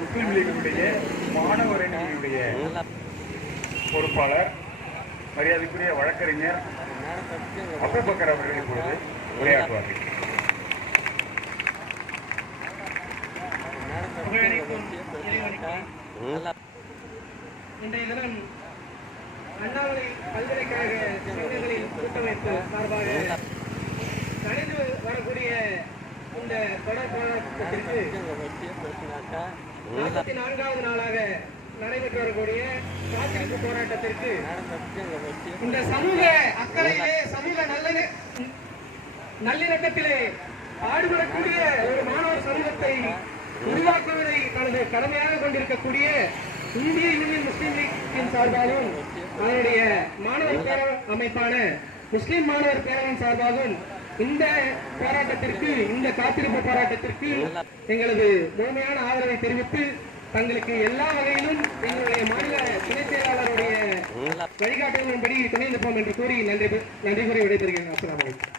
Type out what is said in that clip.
முஸ்லீம் லீக்கினுடைய மாணவர் அணியினுடைய பொறுப்பாளர் மரியாதைக்குரிய வழக்கறிஞர் அபுபக்கர் அவர்கள் இப்பொழுது உரையாற்றுவார்கள். இன்றைய தினம் அண்ணாமலை பல்கலைக்கழக சங்கங்களின் கூட்டமைப்பு சார்பாக கணிந்து வரக்கூடிய இந்த தொடர் போராட்டத்திற்கு நாற்பத்தி நான்காவது நாளாக நடைபெற்று வரக்கூடிய காத்திருப்பு போராட்டத்திற்கு இந்த சமூக அக்கறையிலே சமூக நல்ல நல்லிணக்கத்திலே பாடுபடக்கூடிய ஒரு மாணவர் சமூகத்தை உருவாக்குவதை தனது கடமையாக கொண்டிருக்கக்கூடிய இந்திய யூனியன் முஸ்லீம் லீக்கின் சார்பாகவும் அதனுடைய மாணவர் பேர அமைப்பான முஸ்லிம் மாணவர் பேரவன் சார்பாகவும் இந்த போராட்டத்திற்கு இந்த காத்திருப்பு போராட்டத்திற்கு எங்களது முழுமையான ஆதரவை தெரிவித்து தங்களுக்கு எல்லா வகையிலும் எங்களுடைய மாநில துணைச் செயலாளருடைய வழிகாட்டுதலின்படி துணை நிற்போம் என்று கூறி நன்றி நன்றி கூறி விடைபெறுகிறேன். அஸ்ஸலாமு அலைக்கும்.